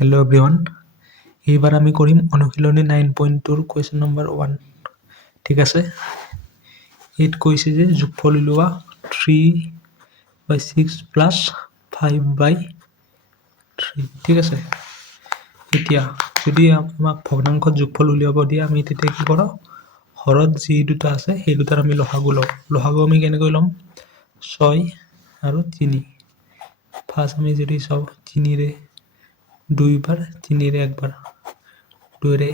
Hello everyone. এইবাৰ আমি কৰিম অনুশীলনী 9.2 question number 1 ঠিক আছে এইট কৈছে যে যোগফল উলিওৱা 3/6 plus 5/3 ঠিক আছে এতিয়া যদি আমাক ভগ্নাংশত যোগফল উলিয়াব দিয়ে আমি তেতিয়া কি কৰব হৰত যি দুটা আছে সেই দুটাৰ আমি লসাগু লওঁ লসাগু আমি কেনেকৈ লম 6 আৰু 3 ফাৰ্স্ট আমি যদি চাও 3 ৰে 2 বাৰ 3 रे एक बार 2 रे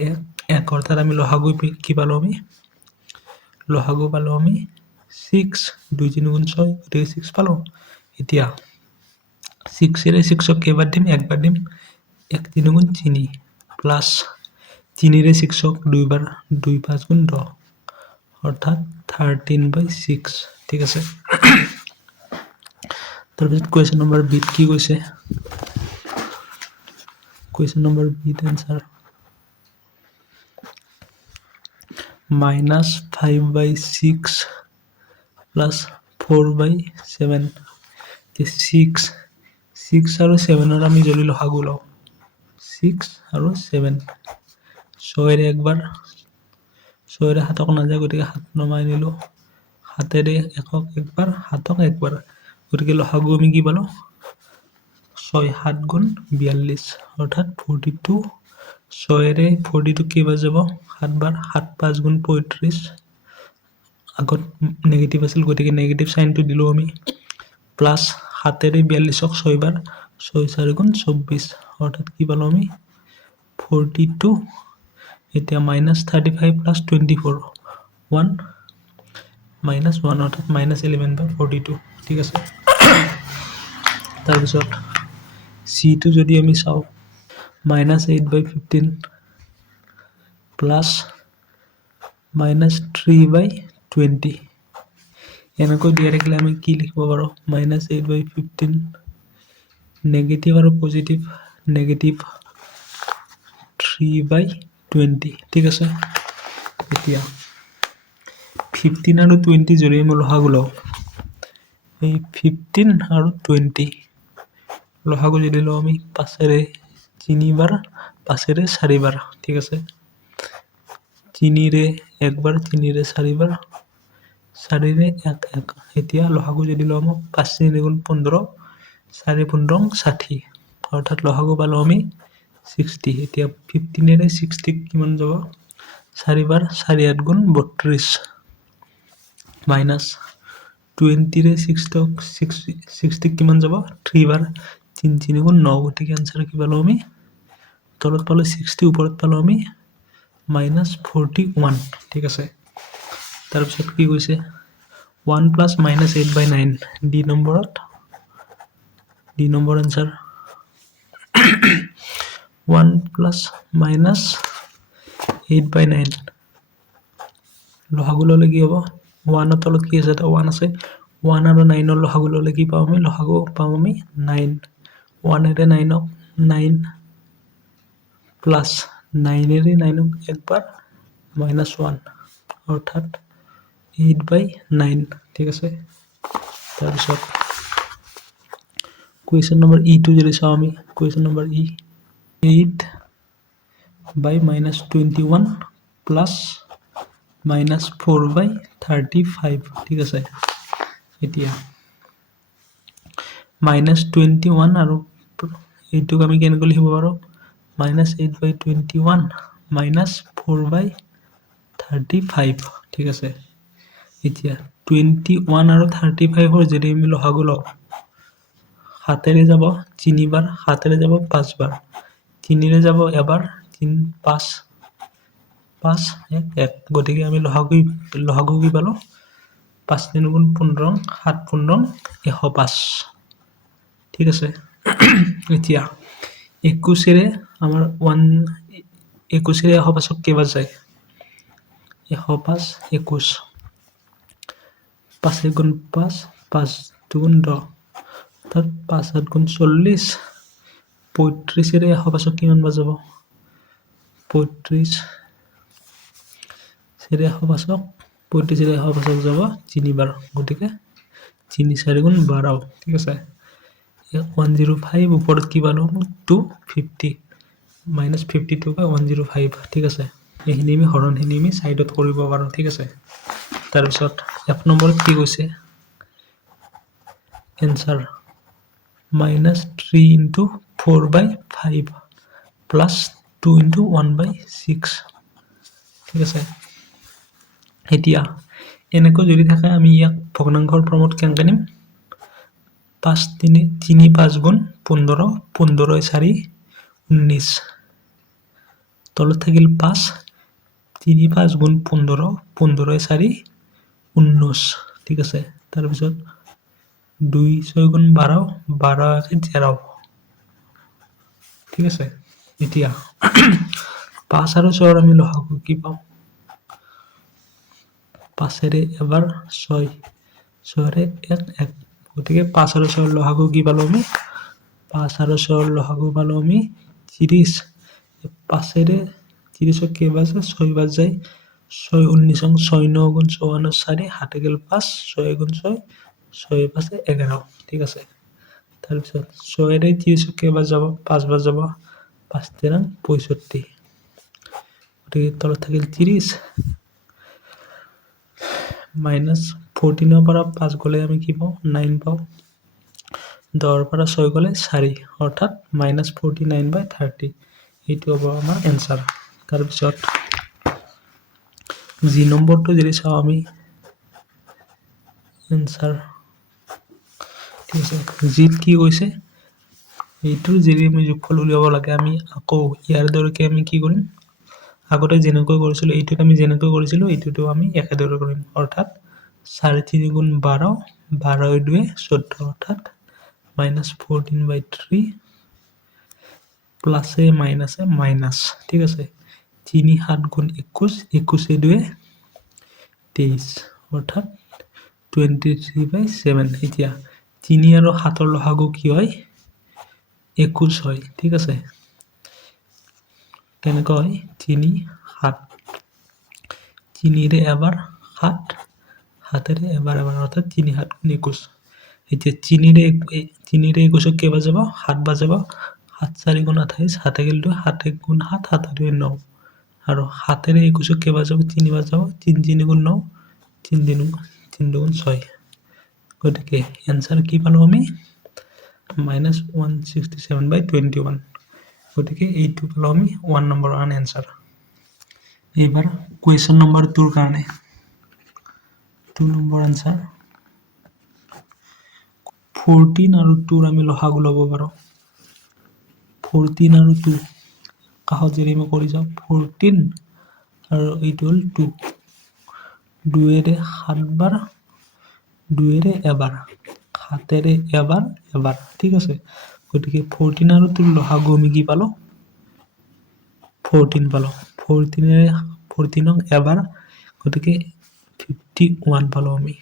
1 অর্থাৎ আমি লসাগু কি পালো আমি লসাগু পালো আমি 6 2 3 গুণ 6 গতিকে 6 পালো এতিয়া 6 रे 6 ক কেইবাৰ দিম একবাৰ দিম 1 3 গুণ 3 প্লাস 3 रे 6 ক দুইবাৰ 2 5 গুণ 10 অৰ্থাৎ 13/6 ঠিক আছে তাৰপিছত কোৱেশ্চন নম্বৰ বি কি কৈছে Question number B the answer minus 5/6 plus 4/7 6 আৰু 7 আমি যদি লসাগু লওঁ 6 আৰু 7 6 ৰে একবাৰ 6 ৰে 7ক নাযায় গতিকে 7 নমাই নিলো 7 ৰে 1ক একবাৰ 7ক একবাৰ গতিকে লসাগু আমি কি পালো 6 7 গুণ 42 অৰ্থাৎ 42 6 रे 42 কেইবাৰ যাব 7 বাৰ 7 5 গুণ 35 আগত নেগেটিভ আছিল গতিকে নেগেটিভ সাইনটো দিলো আমি প্লাস 7 रे 42 ক 6 বাৰ 6 4 গুণ 24 অর্থাৎ কি পালো আমি 42 এতিয়া -35 plus 24 1 -1 অর্থাৎ -11/42 ঠিক আছে তাৰপিছত C to যদি আমি চাও -8/15 plus -3/20 এনেকৈ দিয়া থাকিলে আমি কি লিখিব পাৰো -8/15 নেগেটিভ আৰু পজিটিভ নেগেটিভ 3/20 ঠিক আছে এতিয়া 15 আৰু 20 যদি আমি লসাগু লওঁ এই 15 আৰু 20 লসাগু যদি লওঁ আমি 5 ৰে 3 বাৰ 5 ৰে 4 বাৰ ঠিক আছে 3 ৰে 1 বাৰ 3 ৰে 4 বাৰ 4 ৰে 1 1 এতিয়া লসাগু যদি লওঁ 5 3 গুণ 15 4 15 60 অর্থাৎ লসাগু পালো আমি 60 এতিয়া 15 ৰে 60 কিমান যাব 4 বাৰ 4 8 গুণ 32 মাইনাস 20 रे 60 কিমান যাব 3 বাৰ 3 3 গুণ 9 গতিকে आंसर কি পালো আমি তলত পালো 60 ওপৰত পালো আমি -41 ঠিক আছে তাৰপিছত কি কৈছে 1 plus -8/9 ডি নম্বৰত ডি নম্বৰ आंसर 1 plus -8/9 লসাগু ললে কি হ'ব 1 ৰ তলত কি আছে এটা 1 আছে 1 আৰু 9 ৰ লসাগু ললে কি পাম আমি লসাগু পাম আমি 9 1 ৰে 9 ক 9 প্লাস 9 ৰে 9 ক একবাৰ -1 অৰ্থাৎ 8/9 ঠিক আছে তাৰপিছত কোৱেশ্চন নম্বৰ ই টু যদি চাও আমি কোৱেশ্চন নম্বৰ ই 8/-21 plus -4/35 ঠিক আছে এতিয়া -21 আৰু এইটোক আমি কেনেকৈ লিখিব পাৰো -8/21 -4/35 ঠিক আছে এতিয়া 21 আৰু 35 ৰ যদি আমি লসাগু লওঁ 7 ৰে যাব 3 বাৰ 7 ৰে যাব 5 বাৰ 3 ৰে যাব এবাৰ 3 5 5 1 1 গতিকে আমি লসাগু কি পালো 5 3 গুণ 15 7 15 105 ঠিক আছে এতিয়া 21 ৰে আমাৰ 21 ৰে 105 ক কেইবাৰ যায় 105 21 5 গুণ 5 5 2 10 অৰ্থাৎ 5 7 গুণ 40 35 ৰে 105 ক কিমান বাৰ যাব 35 ৰে 105 35 ৰে 105 যাব 3 বাৰ গতিকে 3 4 গুণ 12 ঠিক আছে 105 ওপৰত কি পালো 250 -52 by 105 ঠিক আছে এইখিনি আমি হৰণখিনি আমি সাইডত কৰিব পাৰো ঠিক আছে তাৰ পিছত f নম্বৰত কি কৈছে answer -3 into 4 by 5 plus 2 into 1 by 6 ঠিক আছে এতিয়া এনেকৈ যদি থাকে আমি ইয়াক ভগ্নাংশৰ ফৰ্মত কেনেকৈ নিম 5 3 5 গুণ 15 15 4 19 তলত থাকিল 5 3 5 গুণ 15 15 4 19 ঠিক আছে তাৰ পিছত 2 6 গুণ 12 12 0 ঠিক আছে এতিয়া 5 আৰু 6 আমি লসাগু কি পাম 5 এৰে এবাৰ 6 6 এৰে 1 1 গতিকে 5 আৰু 6 লসাগু কি পালো আমি 5 আৰু 6 লসাগু পালো আমি 30 5 এৰে 30 কেইবাৰ 6 বাৰ যায় 6 19 6 9 গুণ 54 4 7 গেল 5 6 গুণ 6 6 5 11 ঠিক আছে তাৰ পিছত 6 এৰে 30 কেইবাৰ যাব 5 বাৰ যাব 5 13 65 গতিকে তলত থাকিল 30 -14 পৰা 5 গলে আমি কি পাওঁ 9 পাওঁ 10 পৰা 6 গলে 4 অৰ্থাৎ -49 by 30 এইটো হ'ব আমাৰ এনসাৰ তাৰ পিছত জি নম্বৰটো যদি চাওঁ আমি এনসাৰ ঠিক আছে জিত কি কৈছে এইটোৰ যদি আমি যোগফল উলিয়াব লাগে আমি আকৌ ইয়াৰ দৰেকে আমি কি কৰিম আগতে যেনেকৈ কৰিছিল এইটোত আমি যেনেকৈ কৰিছিল এইটোটো আমি একেদৰে কৰিম অৰ্থাৎ 4 3 গুণ 12 12 2 14 অৰ্থাৎ -14 by 3 প্লাস এ মাইনাস ঠিক আছে 3 7 গুণ 21 21 2 23 অর্থাৎ 23 by 7 এতিয়া 3 আৰু 7 ৰ লসাগু কি হয় 21 হয় ঠিক আছে কেনেকৈ হয় 3 7 3 ৰে এবাৰ 7 7 ৰে এবাৰ এবাৰ অৰ্থাৎ 3 7 গুণ 21 এতিয়া 3 ৰে 21 কেইবাৰ যাব 7 বাৰ যাব 7 4 গুণ 28 7 গেল 2 7 1 গুণ 7 7 2 9 আৰু 7 ৰে 21 কেইবাৰ যাব 3 বাৰ যাব 3 3 গুণ 9 3 3 গুণ 6 গতিকে এনসার কি পালো আমি -167 by 21 গতিকে এইটো পালো আমি 1 নম্বৰ আন এনসাৰ এইবাৰ কোয়েশ্চন নম্বৰ 2 ৰ কাৰণে 2 নম্বৰ আনসাৰ 14 আৰু 2 ৰ আমি লসাগু ল'ব পাৰো 14 আৰু 2 কাহত যদি আমি কৰি যাওঁ 14 আৰু এইটো হ'ল 2 2 এৰে 7 বাৰ 2 এৰে এবাৰ 7 এৰে এবাৰ এবাৰ ঠিক আছে গতিকে 14 আৰু 2 ৰ লসাগু আমি কি পালো 14 পালো 14 এৰে 14 এবাৰ গতিকে 51 পালো আমি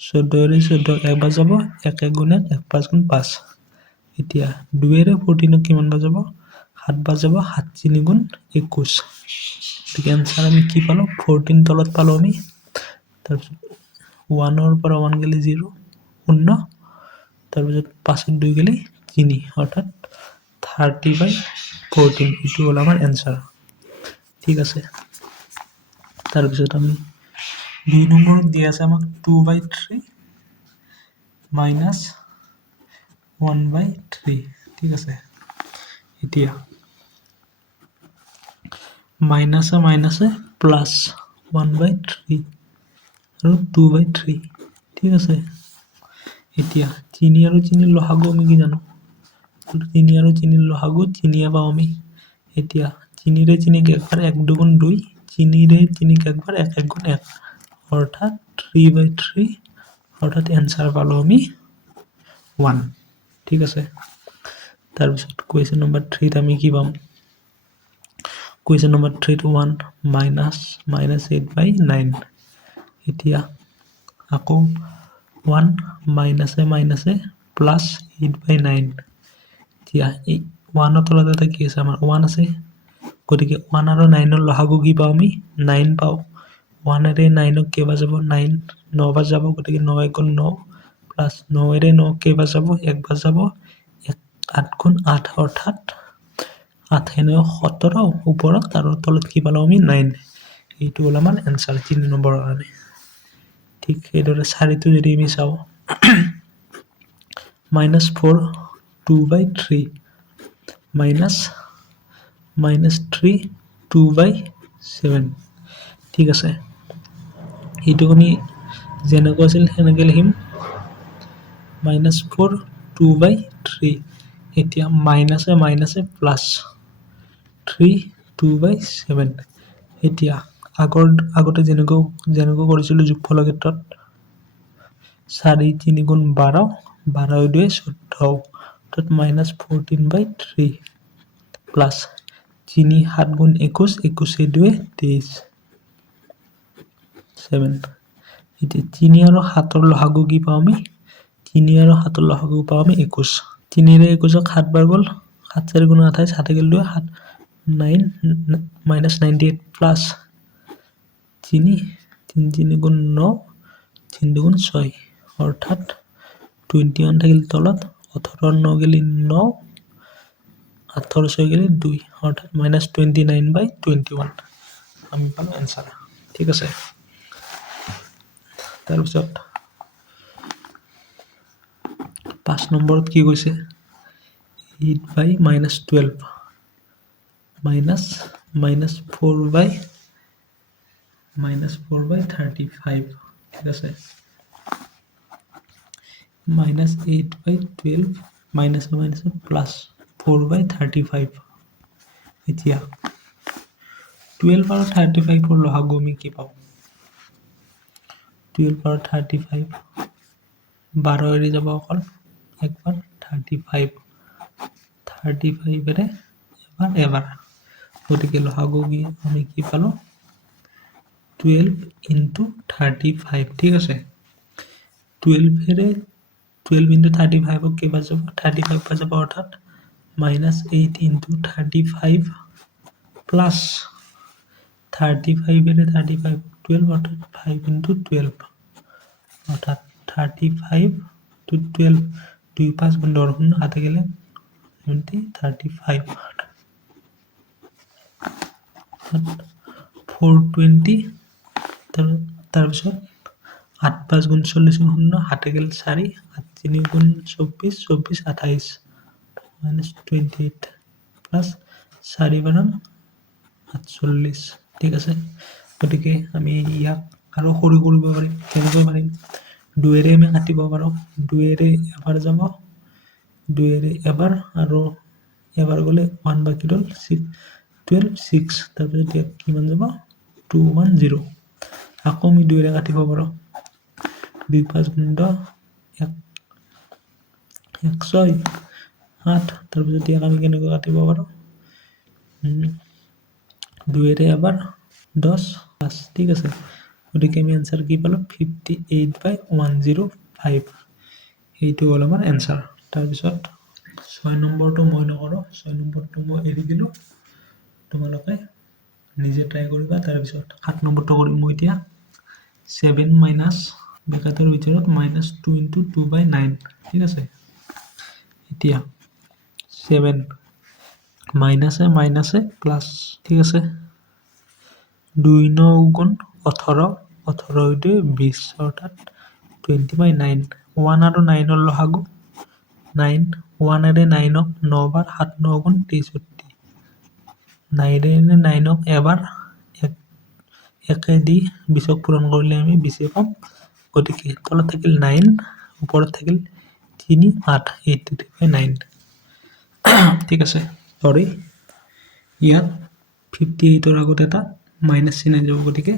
14 এৰে 14 একবাৰ যাব 1 1 গুণ 1 1 5 গুণ 5 এতিয়া 2 এৰে 14 কিমান বাৰ যাব 7 বাৰ যাব 7 3 গুণ 21 গতিকে এনসাৰ আমি কি পালো 14 তলত পালো আমি তাৰপিছত 1 ৰ পৰা 1 গেলে 0 শূন্য তাৰপিছত 5 2 গেলে 3 অৰ্থাৎ 30 by 14 এইটো হ'ল আমাৰ এনসাৰ ঠিক আছে তাৰপিছত আমি 2 নম্বৰত দিয়া আছে আমাক 2 by 3 minus 1 by 3 ঠিক আছে এতিয়া মাইনাসে প্লাস 1 by 3 আৰু 2 by 3 ঠিক আছে এতিয়া 3 আৰু 3 ৰ লসাগু আমি কি জানো 3 আৰু 3 ৰ লসাগু 3 পাওঁ আমি এতিয়া 3 ৰে 3 একবাৰ 1 2 গুণ 2 3 ৰে 3 একবাৰ 1 1 গুণ 1 অৰ্থাৎ 3 by 3 অৰ্থাৎ এনসাৰ পালো আমি 1 ঠিক আছে তাৰপিছত কোয়েশ্চন নম্বৰ 3 ত আমি কি পাম কোয়েশ্চন নম্বৰ 3 টো 1 -8 by 9 এতিয়া আকৌ 1 মাইনাসে প্লাস 8 by 9 এতিয়া এই 1 ৰ তলত এটা কি আছে আমাৰ 1 আছে গতিকে 1 আৰু 9 ৰ লসাগু কি পাওঁ আমি 9 পাওঁ 1 এৰে 9 কেইবাৰ যাব 9 9 বাৰ যাব গতিকে 9 1 গুণ 9 প্লাস 9 এৰে 9 কেইবাৰ যাব 1 বাৰ যাব 8 গুণ 8 অৰ্থাৎ 8 17 ওপৰত আৰু তলত কি পালো আমি 9 এইটো হ'ল আমাৰ এনসাৰ 3 নম্বৰৰ কাৰণে ঠিক সেইদৰে 4টো যদি আমি চাওঁ -4 2/3 -3 2/7 ঠিক আছে এইটো আমি যেনেকৈ আছিল সেনেকৈ লিখিম -4 2/3 এতিয়া মাইনাছে প্লাছ 3 2/7 এতিয়া আগতে যেনেকৈ কৰিছিলোঁ যোগফলৰ ক্ষেত্ৰত 4 3 গুণ 12 12 2 14 অৰ্থাৎ -14/3 প্লাছ 3 7 গুণ 21 21 2 23 7 এতিয়া 3 আৰু 7ৰ লসাগু কি পাওঁ আমি 3 আৰু 7ৰ লসাগু পাওঁ আমি 21 3 ৰে 21ক 7 বাৰ গ'ল 7 4 গুণ 28 7 গেল 2 7 9 -98 প্লাছ 3 3 3 গুণ 9 3 2 গুণ 6 অৰ্থাৎ 21 থাকিল তলত 18 9 গেলি 9 18 6 গেলি 2 অৰ্থাৎ -29/21 আমি পালো এনসাৰ ঠিক আছে তাৰপিছত 5 নম্বৰত কি কৈছে 8/-12 -4/35 ঠিক আছে -8/12 মাইনাছে প্লাছ 4/35 এতিয়া 12 আৰু 35ৰ লসাগু আমি কি পাওঁ 12 আৰু 35 12 এৰি যাব অকল একবাৰ 35 ৰে এবাৰ গতিকে লসাগু কি আমি কি পালো 12 × 35 ঠিক আছে 12 ৰে 12 × 35 ক কেইবাৰ যাব 35 বাৰ যাব অৰ্থাৎ -8 × 35 প্লাছ 35 ৰে 35 12 অৰ্থাৎ 5 × 12 অৰ্থাৎ 35 to 12 2 5 গুণ 10 গুণ 7 গেলে 35 420 তাৰপিছত 8 5 গুণ 40 গুণ 0 7 গেল 4 8 3 গুণ 24 24 28 -28 প্লাছ 4 বাৰ 48 ঠিক আছে গতিকে আমি ইয়াক আৰু সৰু কৰিব পাৰিম কেনেকৈ পাৰিম 2 ৰে আমি কাটিব পাৰোঁ 2 ৰে এবাৰ যাব 2 ৰে এবাৰ আৰু এবাৰ গ'লে 1 বাকী ৰ'ল 12 6 তাৰপিছত ইয়াত কিমান যাব 210 আকৌ আমি 2 ৰে কাটিব পাৰোঁ 2 5 গুণ 10 1 6 8 তাৰপিছত ইয়াক আমি কেনেকৈ কাটিব পাৰোঁ 2 ৰে এবাৰ 10 5 ঠিক আছে গতিকে আমি এনসাৰ কি পালো 58/105 এইটো হ'ল আমাৰ এনসাৰ তাৰপিছত 6 নম্বৰটো মই নকৰোঁ 6 নম্বৰটো মই এৰি দিলোঁ তোমালোকে নিজে ট্ৰাই কৰিবা তাৰপিছত 7 নম্বৰটো কৰিম মই এতিয়া 7 মাইনাছ ব্ৰেকেটৰ ভিতৰত -2 × 2/9 ঠিক আছে এতিয়া 7 মাইনাছে প্লাছ ঠিক আছে 2 9 গুণ 18 18 2 20 অৰ্থাৎ 20/9 1 আৰু 9ৰ লসাগু 9 1 ৰে 9ক 9 বাৰ 7 9 গুণ 63 9 ৰে 9ক এবাৰ 1 দি 20ক পূৰণ কৰিলে আমি 20 পাম গতিকে তলত থাকিল 9 ওপৰত থাকিল 3 8 83/9 ঠিক আছে সৰি ইয়াত 58ৰ আগত এটা মাইনাছ চিন আহি যাব গতিকে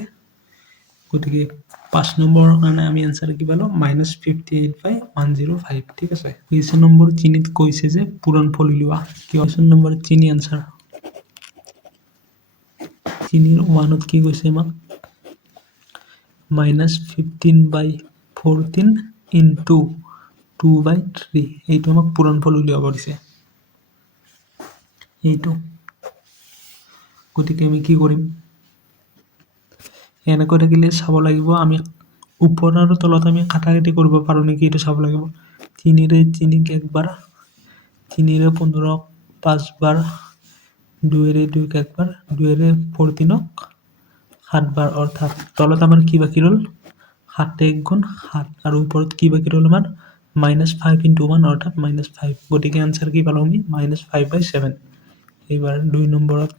5 নম্বৰৰ কাৰণে আমি এনসাৰ কি পালো -58/105 ঠিক আছে কুৱেশ্যন নম্বৰ 3ত কৈছে যে পূৰণফল উলিওৱা কুৱেশ্যন নম্বৰ 3 এনসাৰ 3ৰ 1ত কি কৈছে আমাক -15/14 × 2/3 এইটো আমাক পূৰণফল উলিয়াব দিছে এইটো গতিকে আমি কি কৰিম এনেকৈ থাকিলে চাব লাগিব আমি ওপৰ আৰু তলত আমি কাটাকাটি কৰিব পাৰোঁ নেকি এইটো চাব লাগিব 3 ৰে 3ক একবাৰ 3 ৰে 15ক 5 বাৰ 2 একবাৰ 2 14 7 বাৰ অৰ্থাৎ তলত আমাৰ কি বাকি ৰল 7 1 গুণ 7 আৰু ওপৰত কি বাকি ৰল আমাৰ -5 * 1 অৰ্থাৎ -5 গতিকে आंसर কি পালো আমি -5/7 এইবাৰ 2 নম্বৰত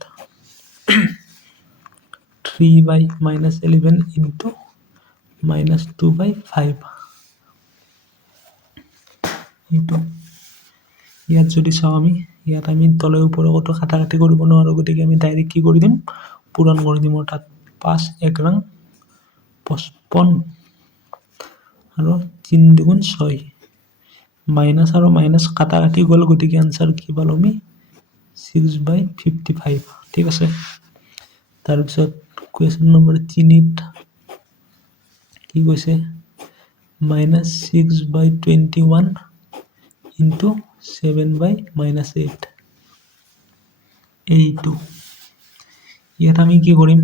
3/-11 into -2/5 এইটো ইয়াত যদি চাও আমি ইয়াত আমি তলে ওপৰে কত কাটাকাটি কৰিব নোৱাৰো গতিকে আমি ডাইৰেক্ট কি কৰি দিম পূৰণ কৰি দিম অৰ্থাৎ 5 1 ৰং 55 আৰু 3 দুগুণ 6 মাইনাস আৰু মাইনাস কাটাকাটি গল গতিকে आंसर কি পালো আমি 6/55 ঠিক আছে তাৰ পিছত কোৱেশ্চন নম্বৰ 3 ত কি কৈছে -6/21 into 7/-8 এইটো ইয়াত আমি কি কৰিম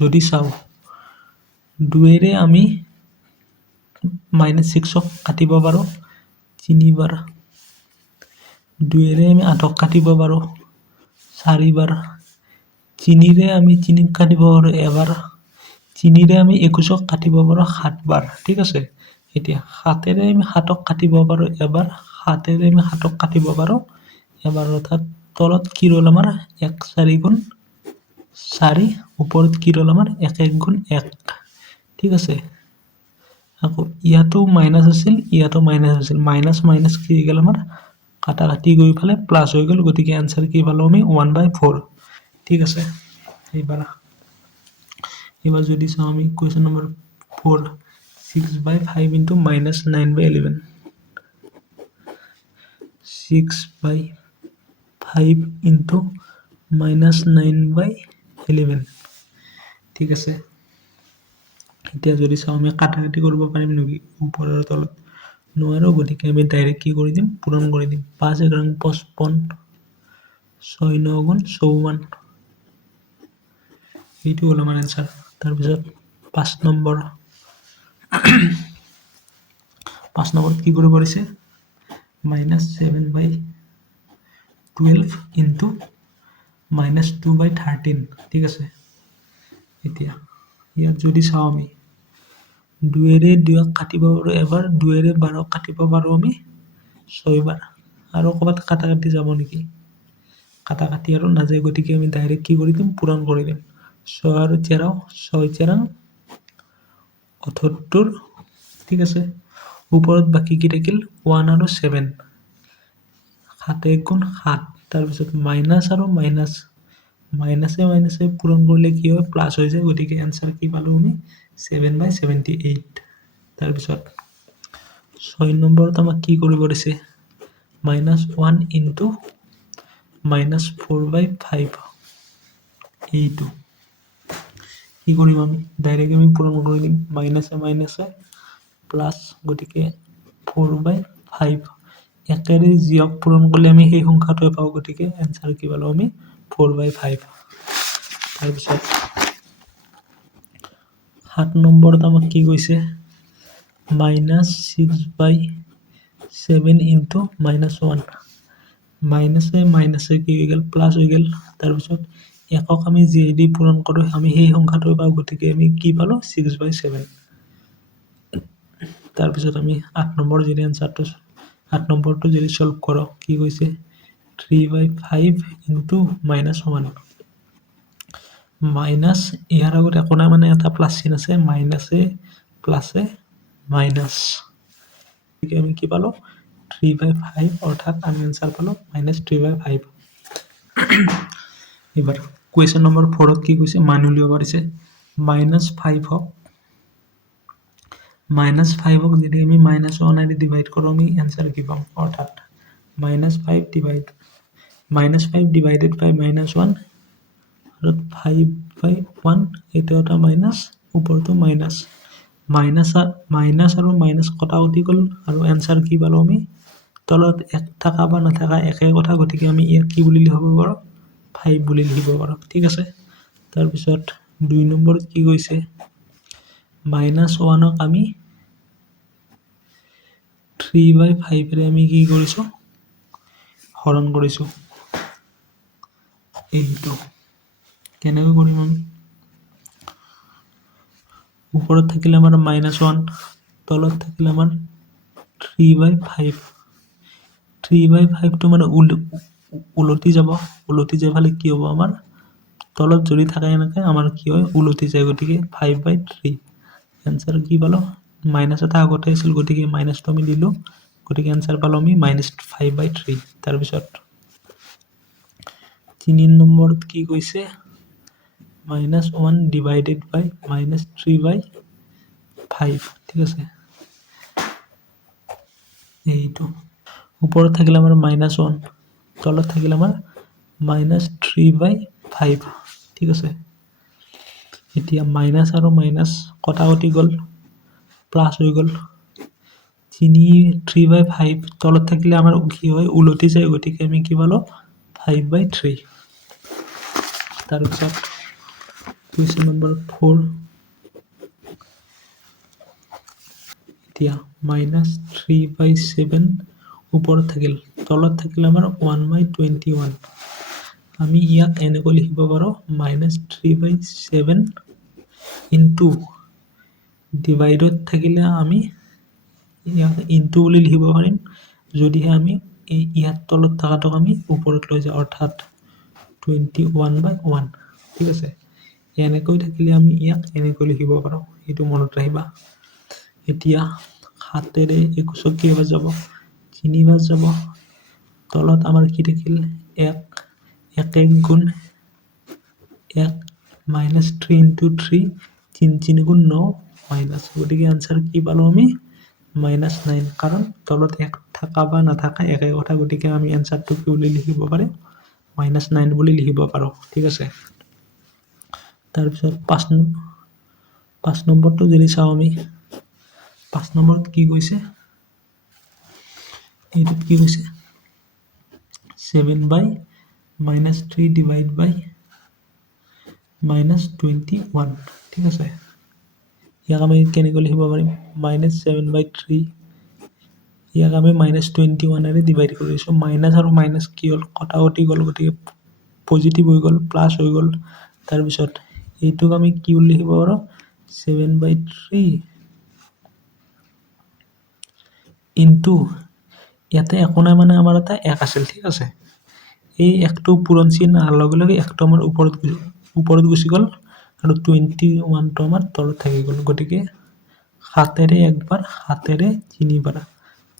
যদি চাও 2 আমি -6 কাটিব পাৰো 3 বাৰ 2 আমি 8 কাটিব পাৰো 4 বাৰ 3 আমি 3 কাটিব পাৰো এবাৰ 3 আমি 21 কাটিব পাৰো 7 বাৰ ঠিক আছে এতিয়া 7 আমি 7 কাটিব পাৰো এবাৰ 7 আমি 7 কাটিব পাৰো এবাৰ অৰ্থাৎ তলত কি ৰল আমাৰ 1 4 গুণ 4 ওপৰত কি ৰল আমাৰ 1 1 গুণ 1 ঠিক আছে আকৌ ইয়াতো মাইনাস আছিল ইয়াতো মাইনাস আছিল মাইনাস মাইনাস কি হৈ গেল আমাৰ কাটাকাটি গৈ ফালে প্লাস হৈ গেল গতিকে आंसर কি পালো আমি 1/4 ঠিক আছে এবাৰ যদি চাও আমি কোৱেশ্চন নম্বৰ 4 6/5 into -9/11 6/5 into -9/11 ঠিক আছে এতিয়া যদি চাও আমি কাটাকাটি কৰিব পাৰিম নেকি ওপৰৰ তলত নোৱাৰো গতিকে আমি ডাইৰেক্ট কি কৰি দিম পূৰণ কৰি দিম 5 1 ৰং 55 6 9 গুণ 54 এইটো হল আমাৰ आंसर তাৰ পিছত 5 নম্বৰ 5 নম্বৰত কি কৰিব পৰিছে -7/12 into -2/13 ঠিক আছে এতিয়া ইয়াত যদি চাও আমি 2 2 কাটিব পাৰো এবাৰ 2 12 কাটিব পাৰো আমি 6 বাৰ আৰু কবাত কাটাকাটি যাব নেকি কাটাকাটি আৰু নাযায় গতিকে আমি ডাইৰেক্ট কি কৰি দিম পূৰণ কৰি দিম 6 আৰু 13 6 13 78 ঠিক আছে ওপৰত বাকি কি থাকিল 1 আৰু 7 7 1 গুণ 7 তাৰ পিছত মাইনাস আৰু মাইনাস মাইনাসে মাইনাসে পূৰণ কৰিলে কি হয় প্লাস হৈ যায় গতিকে आंसर কি পালো আমি 7/78 তাৰ পিছত 6 নম্বৰত আমাক কি কৰিব দিছে -1 into -4/5 এইটো কি কৰিম আমি ডাইৰেক্ট আমি পূৰণ কৰি দিম মাইনাসে মাইনাসে প্লাস গতিকে 4/5 একেৰে জিওক পূৰণ কৰিলে আমি সেই সংখ্যাটোৱে পাও গতিকে आंसर কি পালো আমি 4/5 তাৰ পিছত 7 নম্বৰত আমাক কি কৈছে -6/7 into -1 মাইনাসে মাইনাসে কি হৈ গেল প্লাস হৈ গেল তাৰ পিছত একক আমি যেদি পূৰণ কৰো আমি সেই সংখ্যাটোৱে পাও গতিকে আমি কি পালো 6/7 তাৰ পিছত আমি 8 নম্বৰ যদি आंसरটো 8 নম্বৰটো যদি সলভ কৰক কি কৈছে 3/5 into -1 মাইনাস ইয়াৰ আগত একো নাই মানে এটা প্লাস চিন আছে মাইনাসে প্লাসে মাইনাস গতিকে আমি কি পালো 3/5 অৰ্থাৎ আমি आंसर পালো -3/5 এবাৰ কোৱেশ্চন নম্বৰ 4 ত কি কৈছে মান উলিয়াব পাৰিছে -5 হক -5 হক যদি আমি -1 এৰে ডিভাইড কৰো আমি आंसर কি পাম অৰ্থাৎ -5 divided by -1 আৰু 5/1 এটা এটা মাইনাস ওপৰটো মাইনাস মাইনাস আৰু মাইনাস কটাকটি গল আৰু आंसर কি পালো আমি তলত এক থাকা বা নাথাকা একে কথা গতিকে আমি ইয়াক কি বুলি লিখিব পাৰো 5 বুলি লিখিব পাৰো ঠিক আছে তাৰ পিছত 2 নম্বৰত কি কৈছে -1 ক আমি 3/5 ৰে আমি কি কৰিছো হৰণ কৰিছো এইটো কেনেকৈ কৰিম আমি ওপৰত থাকিলে আমাৰ -1 তলত থাকিলে আমাৰ 3/5 3/5টো মানে উলটি যাব উলটি যাই ফালে কি হ'ব আমাৰ তলত যদি থাকে এনেকৈ আমাৰ কি হয় উলটি যায় গতিকে 5/3 এনসাৰ কি পালো মাইনাছ এটা আগতে আছিল গতিকে মাইনাছটো আমি দিলোঁ গতিকে এনসাৰ পালো আমি -5/3 তাৰপিছত 3 নম্বৰত কি কৈছে -1 ডিভাইডেড বাই -3/5 ঠিক আছে এইটো ওপৰত থাকিলে আমাৰ -1 তলত থাকিলে আমাৰ -3/5 ঠিক আছে এতিয়া মাইনাছ আৰু মাইনাছ কটাকটি গ'ল প্লাছ হৈ গ'ল 3/5 তলত থাকিলে আমাৰ কি হয় উলটি যায় গতিকে আমি কি পালো 5/3 তাৰপিছত কুৱেশ্যন নম্বৰ 4 এতিয়া -3/7 ওপৰত থাকিল তলত থাকিলে আমাৰ 1/21 আমি ইয়াক এনেকৈ লিখিব পাৰোঁ -3/7 ইনটু ডিভাইডত থাকিলে আমি ইয়াক ইনটু বুলি লিখিব পাৰিম যদিহে আমি ইয়াত তলত থকাটোক আমি ওপৰত লৈ যাওঁ অৰ্থাৎ 21/1 ঠিক আছে এনেকৈ থাকিলে আমি ইয়াক এনেকৈ লিখিব পাৰোঁ এইটো মনত ৰাখিবা এতিয়া 7ৰে 21 কেইবাৰ যাব 3বাৰ যাব তলত আমাৰ কি থাকিল 1 গুণ 1 -3 ইনটু 3 3 গুণ 9 মাইনাছ গতিকে আনসাৰ কি পালোঁ আমি -9 কাৰণ তলত 1 থাকা বা নাথাকা একে কথা গতিকে আমি এনসাৰটো কি বুলি লিখিব পাৰিম -9 বুলি লিখিব পাৰোঁ ঠিক আছে তাৰপিছত 5 নম্বৰটো যদি চাওঁ আমি 5 নম্বৰত কি কৈছে এইটোত কি কৈছে 7/-3 ডিভাইড বাই -21 ঠিক আছে ইয়াক আমি কেনেকৈ লিখিব পাৰিম -7/3 ইয়াক আমি -21ৰে ডিভাইড কৰিছোঁ মাইনাছ আৰু মাইনাছ কি হ'ল কটাকটি গ'ল গতিকে পজিটিভ হৈ গ'ল প্লাছ হৈ গ'ল তাৰপিছত এইটোক আমি কি বুলি লিখিব পাৰোঁ 7/3 ইনটু ইয়াতে একো নাই মানে আমাৰ এটা 1 আছিল ঠিক আছে এই 1টো পূৰণ চিন অহাৰ লগে লগে 1টো আমাৰ ওপৰত গুচি গ'ল আৰু 21টো আমাৰ তলত থাকি গ'ল গতিকে 7ৰে একবাৰ 7ৰে 3বাৰ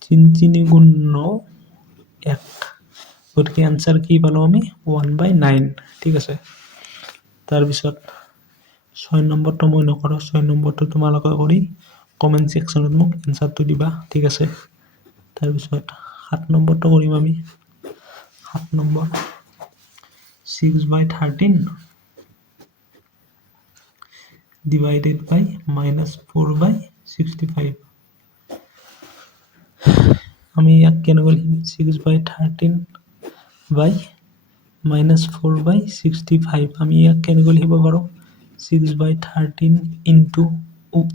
3 গুণ 9 1 গতিকে এনসাৰ কি পালোঁ আমি 1/9 ঠিক আছে তাৰপিছত 6 নম্বৰটো মই নকৰোঁ 6 নম্বৰটো তোমালোকে কৰি কমেণ্ট ছেকশ্যনত মোক এনসাৰটো দিবা ঠিক আছে তাৰপিছত 7 নম্বৰটো কৰিম আমি 7 নম্বৰ 6/13 ডিভাইডেড বাই -4/65 আমি ইয়াক কেনেকৈ লিখিম 6/13 বাই -4/65 আমি ইয়াক কেনেকৈ লিখিব পাৰোঁ 6/13 ইনটু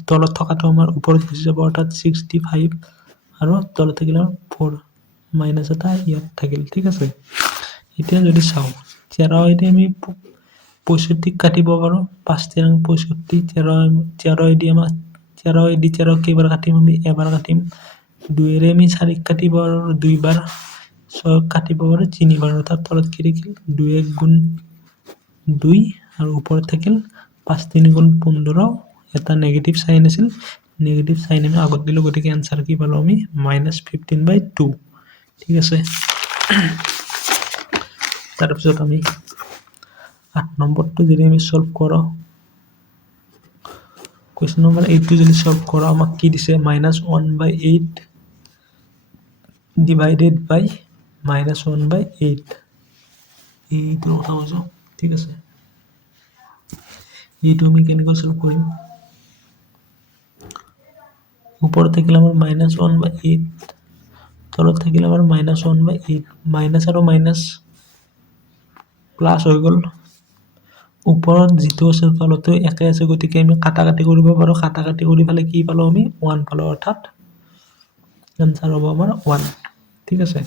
তলত থকাটো আমাৰ ওপৰত গুচি যাব অৰ্থাৎ 65 আৰু তলত থাকিলে 4 মাইনাছ এটা ইয়াত থাকিল ঠিক আছে এতিয়া যদি চাওঁ 13 আমি 65 কাটিব পাৰোঁ 5 65 13 আমাৰ 13 কেইবাৰ কাটিম আমি এবাৰ কাটিম 2ৰে আমি 4 কাটিব পাৰোঁ 2বাৰ 6 কাটিব পাৰোঁ 3বাৰ অৰ্থাৎ তলত কি থাকিল 2 গুণ 2 আৰু ওপৰত থাকিল 5 গুণ 15 এটা নেগেটিভ চাইন আছিল নেগেটিভ চাইন আমি আগত দিলোঁ গতিকে এনসাৰ কি পালোঁ আমি -15/2 ঠিক আছে তাৰপিছত আমি 8 নম্বৰটো যদি আমি সলভ কৰোঁ কুৱেশ্যন নম্বৰ 8টো যদি সলভ কৰোঁ আমাক কি দিছে -1/8 ডিভাইডেড বাই -1/8 এইটো কথা কৈছোঁ ঠিক আছে এইটো আমি কেনেকৈ সলভ কৰিম ওপৰত থাকিলে আমাৰ -1/8 তলত থাকিলে আমাৰ -1/8 মাইনাছ আৰু মাইনাছ প্লাছ হৈ গ'ল ওপৰত যিটো আছে তলতো একে আছে গতিকে আমি কাটাকাটি কৰিব পাৰোঁ কাটাকাটি কৰি পেলাই কি পালোঁ আমি 1 পালোঁ অৰ্থাৎ এনসাৰ হ'ব আমাৰ 1 ঠিক আছে